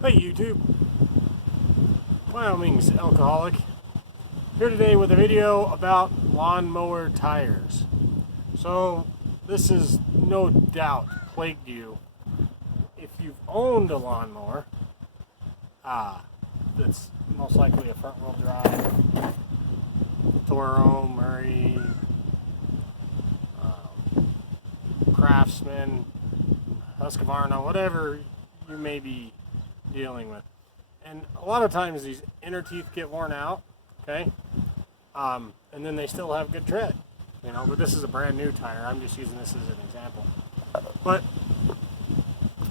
Hey YouTube, Wyoming's alcoholic, here today with a video about lawnmower tires. So this is no doubt plagued you if you've owned a lawnmower that's most likely a front wheel drive, Toro, Murray, Craftsman, Husqvarna, whatever you may be dealing with. And a lot of times these inner teeth get worn out, okay? And then they still have good tread, you know, but this is a brand new tire. I'm just using this as an example. But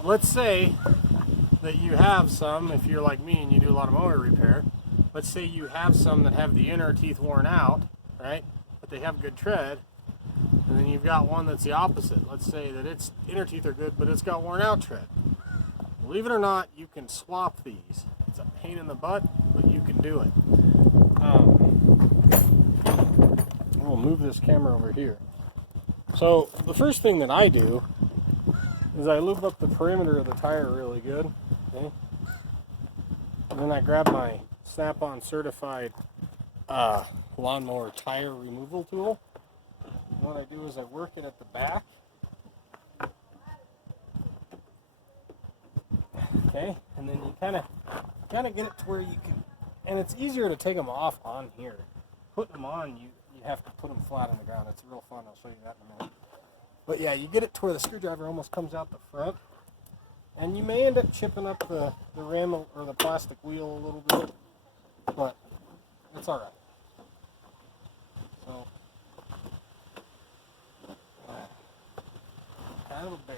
let's say that you have some, if you're like me and you do a lot of mower repair, let's say you have some that have the inner teeth worn out, right? But they have good tread. And then you've got one that's the opposite. Let's say that its inner teeth are good, but it's got worn out tread. Believe it or not, you can swap these. It's a pain in the butt, but you can do it. We'll move this camera over here. So the first thing that I do is I lube up the perimeter of the tire really good. Okay? And then I grab my Snap-on certified lawnmower tire removal tool. And what I do is I work it at the back. Okay, and then you kind of get it to where you can, and it's easier to take them off on here. Putting them on, you have to put them flat on the ground. It's real fun. I'll show you that in a minute. But yeah, you get it to where the screwdriver almost comes out the front, and you may end up chipping up the rim or the plastic wheel a little bit, but it's all right. So, kind of a bear.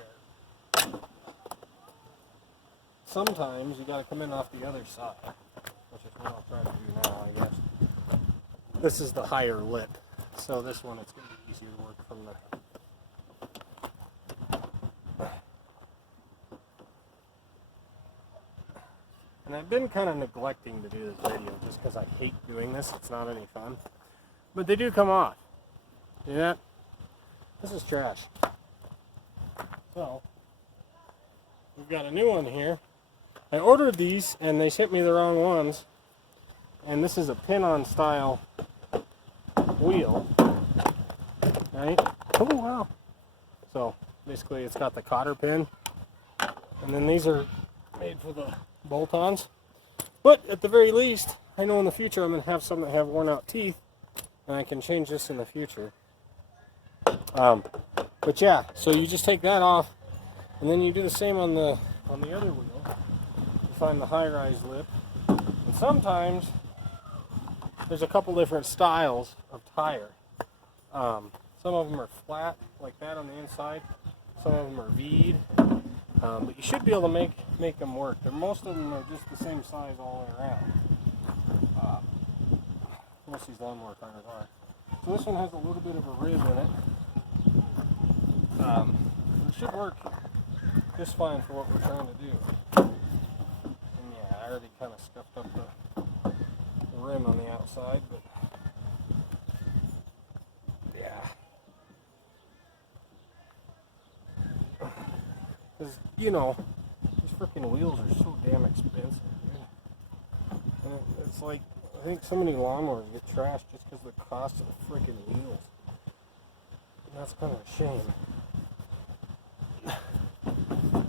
Sometimes you got to come in off the other side, which is what I'll try to do now, I guess. This is the higher lip, so this one it's going to be easier to work from the. And I've been kind of neglecting to do this video just because I hate doing this. It's not any fun, but they do come off. See that? This is trash. So we've got a new one here. I ordered these and they sent me the wrong ones, and this is a pin-on style wheel, right? Oh wow. So basically it's got the cotter pin, and then these are made for the bolt-ons, but at the very least I know in the future I'm going to have some that have worn out teeth, and I can change this in the future. But yeah, so you just take that off, and then you do the same on the other wheel. Find the high-rise lip, and sometimes there's a couple different styles of tire. Some of them are flat like that on the inside, some of them are V'd, but you should be able to make them work. Most of them are just the same size all the way around. Most of these lawnmower tires are. So this one has a little bit of a rib in it. It should work just fine for what we're trying to do. I already kind of scuffed up the rim on the outside, but yeah. Because, you know, these freaking wheels are so damn expensive. And it's like, I think so many lawnmowers get trashed just because of the cost of the freaking wheels. And that's kind of a shame.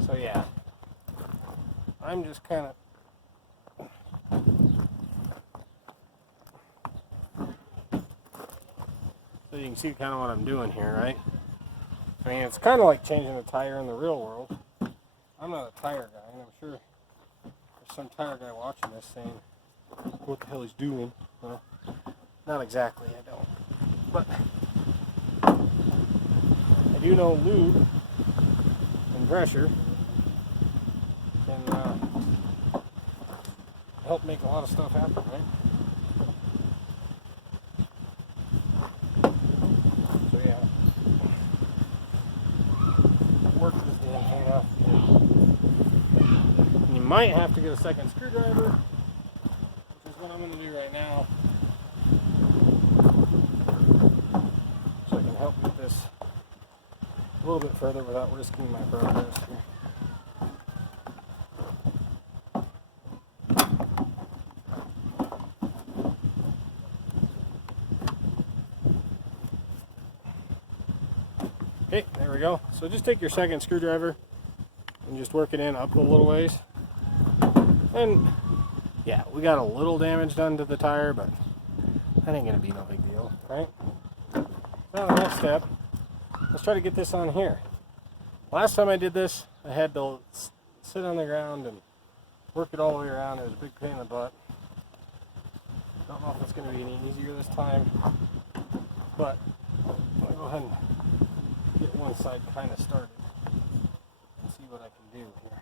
So yeah, I'm just kind of so you can see kind of what I'm doing here, right? I mean, it's kind of like changing a tire in the real world. I'm not a tire guy, and I'm sure there's some tire guy watching this saying, what the hell he's doing? Well, not exactly, I don't. But I do know lube and pressure can help make a lot of stuff happen, right? So yeah, work this damn thing out. And you might have to get a second screwdriver, which is what I'm going to do right now, so I can help with this a little bit further without risking my progress here. we go. So just take your second screwdriver and just work it in up a little ways. And yeah, we got a little damage done to the tire, but that ain't gonna be no big deal, right? Now the next step, let's try to get this on here. Last time I did this, I had to sit on the ground and work it all the way around. It was a big pain in the butt. Don't know if it's gonna be any easier this time, but I'm gonna go ahead and get one side kind of started and see what I can do here.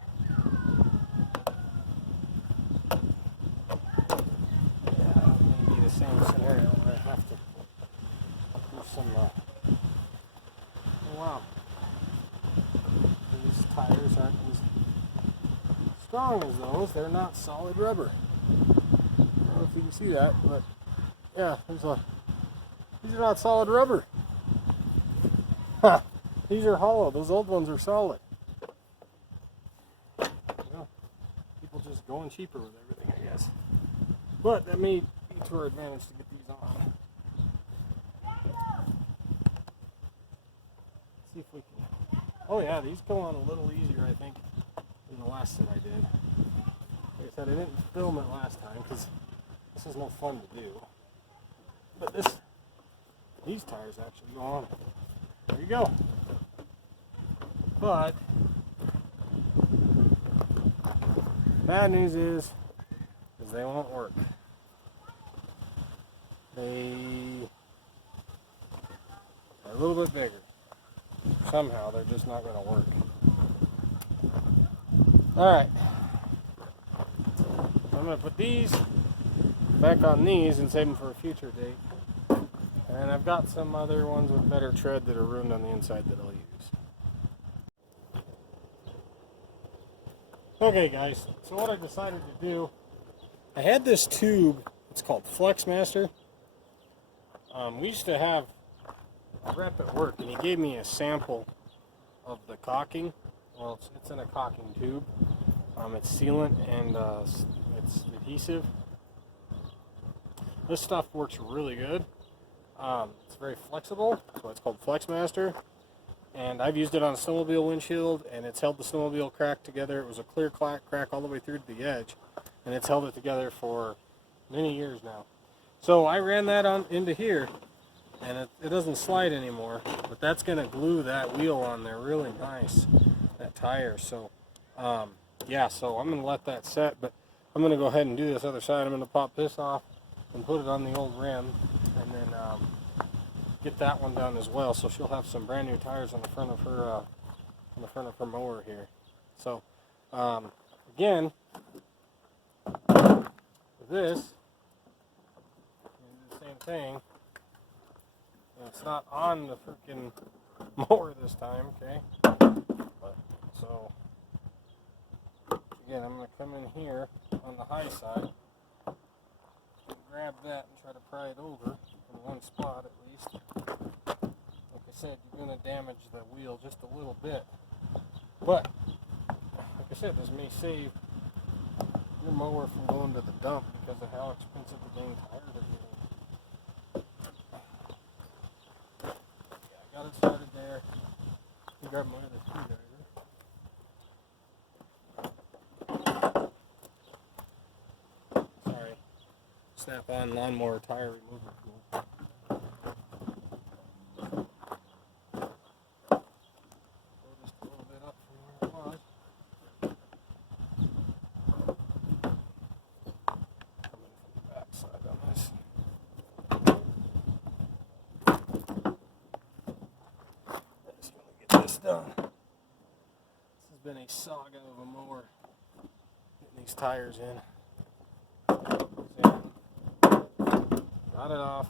Yeah, it may be the same scenario where I have to do some, oh wow, these tires aren't as strong as those. They're not solid rubber. I don't know if you can see that, but yeah, these are not solid rubber. These are hollow. Those old ones are solid. Well, people just going cheaper with everything, I guess. But that may be to our advantage to get these on. See if we can. Oh yeah, these go on a little easier, I think, than the last set I did. Like I said, I didn't film it last time because this is no fun to do. But these tires actually go on. There you go. But bad news is they won't work. They are a little bit bigger. Somehow they're just not going to work. Alright. I'm going to put these back on these and save them for a future date. And I've got some other ones with better tread that are ruined on the inside that I'll use. Okay guys, so what I decided to do, I had this tube, it's called Flex Master. We used to have a rep at work and he gave me a sample of the caulking. Well, it's in a caulking tube. It's sealant and it's adhesive. This stuff works really good. It's very flexible, so it's called Flex Master. And I've used it on a snowmobile windshield, and it's held the snowmobile crack together. It was a clear crack all the way through to the edge, and it's held it together for many years now. So I ran that on into here, and it doesn't slide anymore, but that's going to glue that wheel on there really nice, that tire. So, yeah, so I'm going to let that set, but I'm going to go ahead and do this other side. I'm going to pop this off and put it on the old rim, and then get that one done as well, so she'll have some brand new tires on the front of her mower here. So again, with this, do the same thing. And it's not on the freaking mower this time, okay? But, so again, I'm going to come in here on the high side, grab that and try to pry it over in one spot at least. Like I said, you're going to damage the wheel just a little bit. But, like I said, this may save your mower from going to the dump because of how expensive the dang tires are getting. Yeah, I got it started there. Let me grab my other screwdriver. Snap-on lawnmower tire remover tool. Go just a little bit up from where it was. Come in from the back side on this. Just gonna get this done. This has been a saga of a mower. Getting these tires in. Got it off.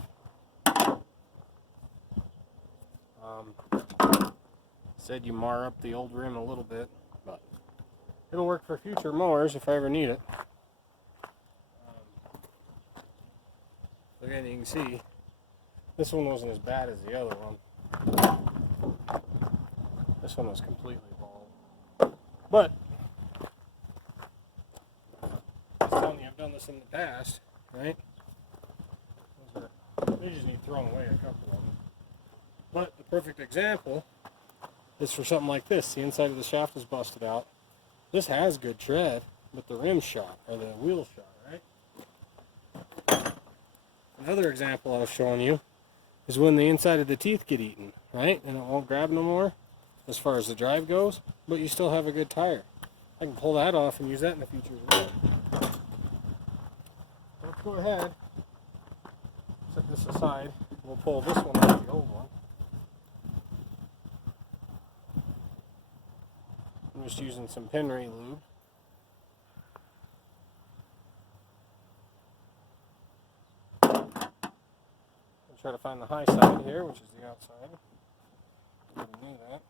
Said you mar up the old rim a little bit, but it'll work for future mowers if I ever need it. So again, you can see this one wasn't as bad as the other one. This one was completely bald. But I was telling you, I've done this in the past, right? They just need thrown away, a couple of them. But the perfect example is for something like this. The inside of the shaft is busted out. This has good tread, but the rim's shot, or the wheel's shot, right? Another example I was showing you is when the inside of the teeth get eaten, right? And it won't grab no more as far as the drive goes, but you still have a good tire. I can pull that off and use that in the future as well. Let's go ahead, set this aside. We'll pull this one out of the old one. I'm just using some Penry lube. I'll try to find the high side here, which is the outside. Already knew that.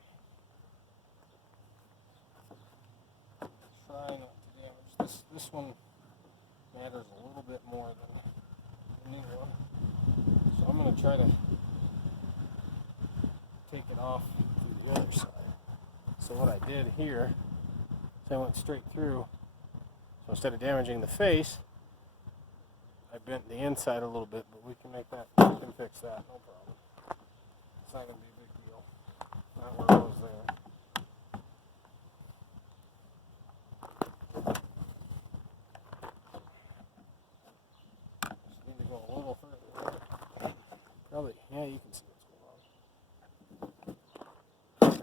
Try not to damage this one. Matters a little bit more than the new one. So I'm going to try to take it off through the other side. So what I did here is I went straight through. So instead of damaging the face, I bent the inside a little bit, but we can make that, we can fix that, no problem. It's not going to be a big deal. Not where it was there. Just need to go a little further. Probably, yeah, you can see what's going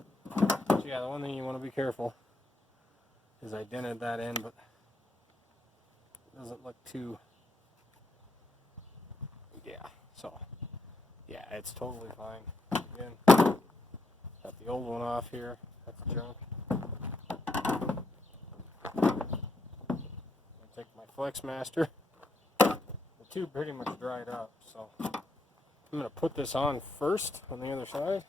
on. So yeah, the one thing you want to be careful is I dented that in, but it doesn't look too, yeah, so yeah, it's totally fine. Again, got the old one off here, that's junk. I take my Flex Master. The tube pretty much dried up, so I'm going to put this on first on the other side.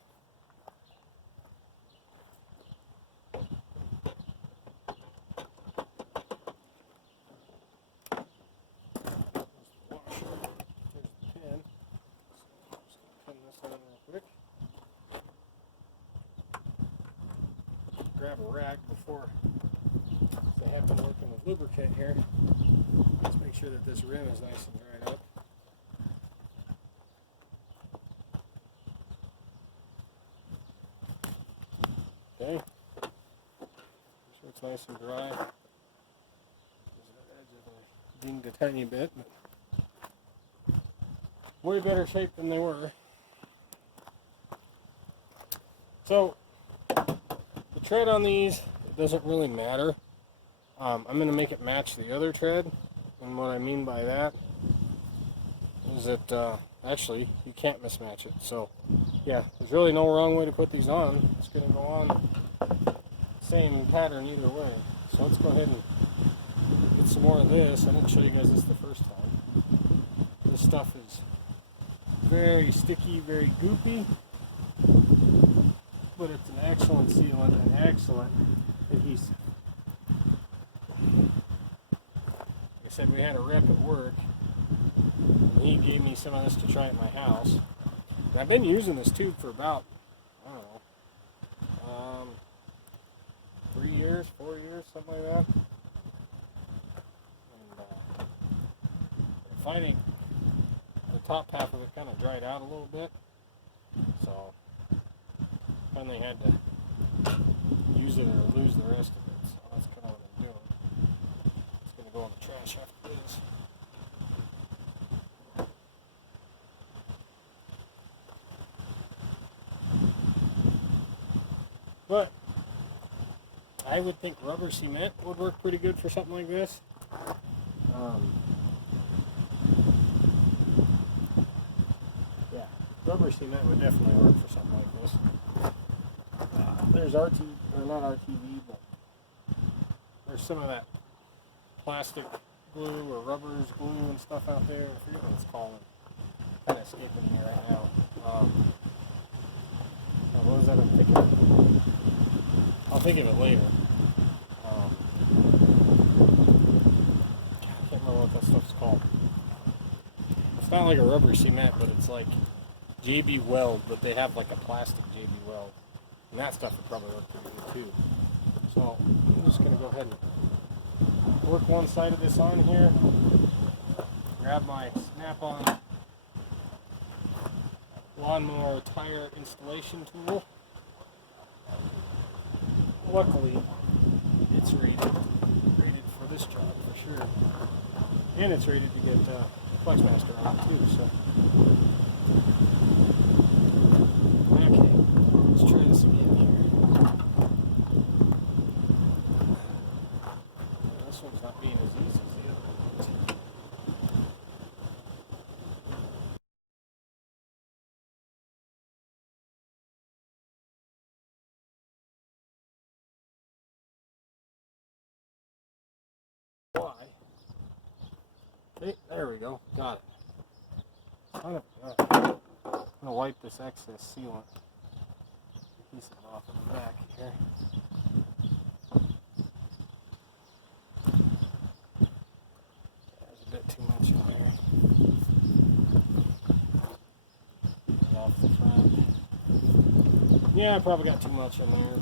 Grab a rag before they have been working with lubricant here. Let's make sure that this rim is nice and dried up. Okay, make sure it's nice and dry. The edges are dinged a tiny bit, but way better shape than they were. So the tread on these, it doesn't really matter. I'm going to make it match the other tread, and what I mean by that is that actually you can't mismatch it. So yeah, there's really no wrong way to put these on. It's going to go on the same pattern either way. So let's go ahead and get some more of this. I didn't show you guys this the first time. This stuff is very sticky, very goopy, but it's an excellent sealant and excellent adhesive. Like I said, we had a rep at work, and he gave me some of this to try at my house. And I've been using this tube for about, I don't know, 3 years, 4 years, something like that. And finding the top half of it kind of dried out a little bit, so finally had to use it or lose the rest of it. So that's kind of what I'm doing. It's going to go in the trash after this. But I would think rubber cement would work pretty good for something like this. Yeah, rubber cement would definitely work for something like this. There's RT, or not RTV, but there's some of that plastic glue or rubbers glue and stuff out there. I forget what it's called. Kind of escaping me right now. What was that I'm thinking of? I'll think of it later. I can't remember what that stuff's called. It's not like a rubber cement, but it's like JB Weld, but they have like a plastic JB Weld. And that stuff would probably look pretty good too. So I'm just going to go ahead and work one side of this on here. Grab my snap-on lawnmower tire installation tool. luckily, it's rated for this job for sure. And it's rated to get Flex Master on it too, so. Okay, let's try this again here. This one's not being as easy as the other one. Why? Okay, there we go. Got it. I'm gonna wipe this excess sealant adhesive off of the back here. There's a bit too much in there. Get it off the front. Yeah, I probably got too much in there,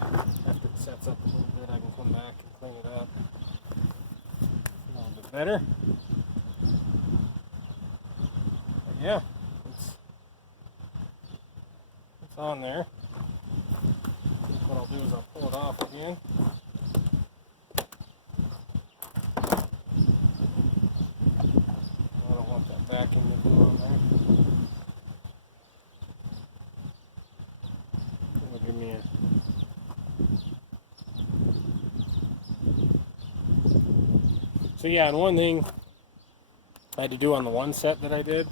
but after it sets up a little bit, I can come back and clean it up a little bit better. But yeah, it's on there. What I'll do is I'll pull it off again. I don't want that vacuum to go on there. It'll give me a So yeah, and one thing I had to do on the one set that I did,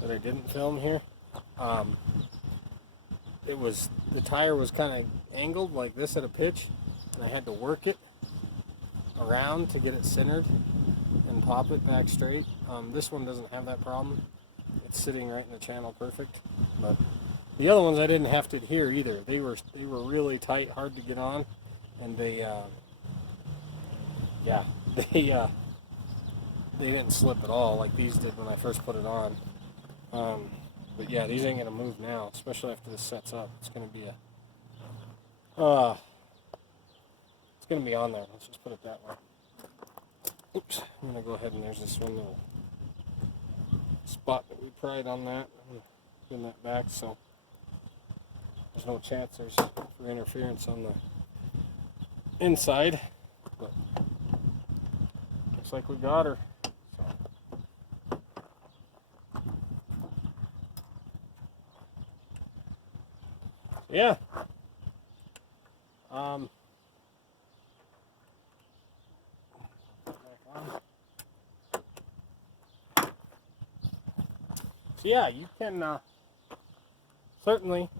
that I didn't film here, it was, the tire was kind of angled like this at a pitch, and I had to work it around to get it centered and pop it back straight. This one doesn't have that problem. It's sitting right in the channel perfect, but the other ones I didn't have to adhere either. They were really tight, hard to get on, and they didn't slip at all like these did when I first put it on. But yeah, these ain't gonna move now, especially after this sets up. It's gonna be it's gonna be on there. Let's just put it that way. Oops, I'm gonna go ahead and there's this one little spot that we pried on that. I'm putting that back so there's no chance there's for interference on the inside. But looks like we got her. So. Yeah. So yeah, you can certainly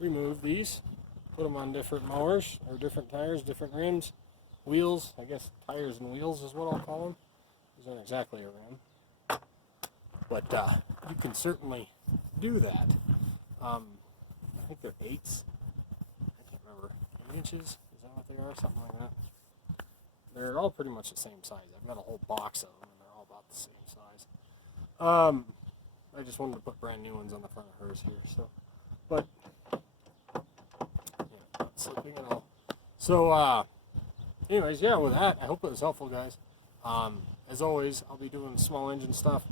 remove these, put them on different mowers or different tires, different rims, wheels. I guess tires and wheels is what I'll call them. These aren't exactly a rim, but you can certainly do that. I think they're 8s. I can't remember. 8 inches? Is that what they are? Something like that. They're all pretty much the same size. I've got a whole box of them, and they're all about the same size. I just wanted to put brand new ones on the front of hers here. So, but yeah, not slipping at all. So, anyways, yeah. With that, I hope it was helpful, guys. As always, I'll be doing small engine stuff.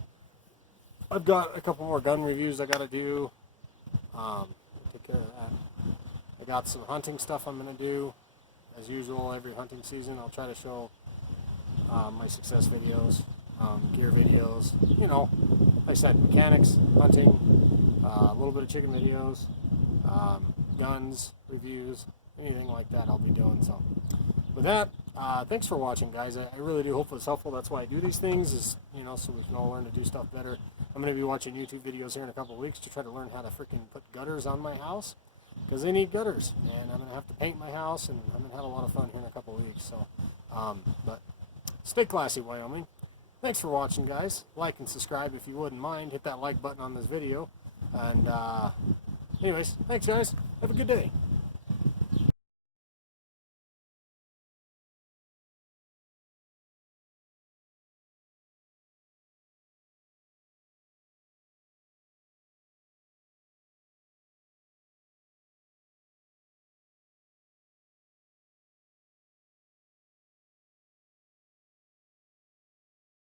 I've got a couple more gun reviews I got to do. Take care of that. I got some hunting stuff I'm going to do. As usual, every hunting season, I'll try to show my success videos, gear videos, you know, like I said, mechanics, hunting, a little bit of chicken videos, guns, reviews, anything like that I'll be doing. So with that, thanks for watching, guys. I really do hope it's helpful. That's why I do these things, is, you know, so we can all learn to do stuff better. I'm going to be watching YouTube videos here in a couple of weeks to try to learn how to freaking put gutters on my house, because they need gutters, and I'm going to have to paint my house, and I'm going to have a lot of fun here in a couple of weeks. So, but stay classy, Wyoming. Thanks for watching, guys. Like and subscribe if you wouldn't mind. Hit that like button on this video. And anyways, thanks, guys. Have a good day.